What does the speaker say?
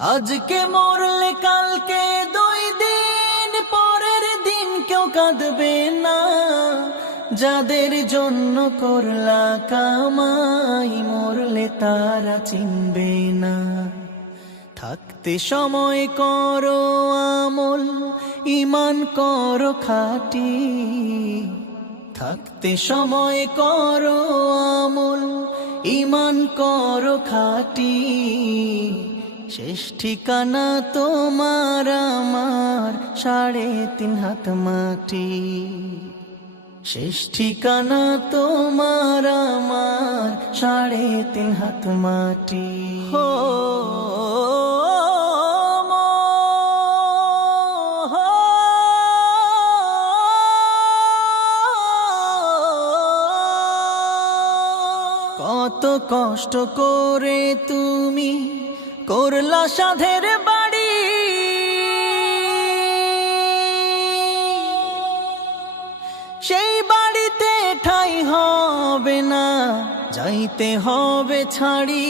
আজকে মরলে কালকে 2 দিন পরের দিন কেউ কাঁদবে না। যাদের জন্য করলা কামাই মরলে তারা চিনবে না। থাকতে সময় করো আমল, ঈমান করো খাঁটি। থাকতে সময় করো আমল, ঈমান করো খাঁটি। শেষ ঠিকানা তোমার আমার 3.5 হাত মাটি। শেষ ঠিকানা তোমার আমার 3.5 হাত মাটি। হো কত কষ্ট করে তুমি করলা সাধের বাড়ি। সেই বাড়িতে ঠাঁই হবে না, যাইতে হবে ছাড়ি।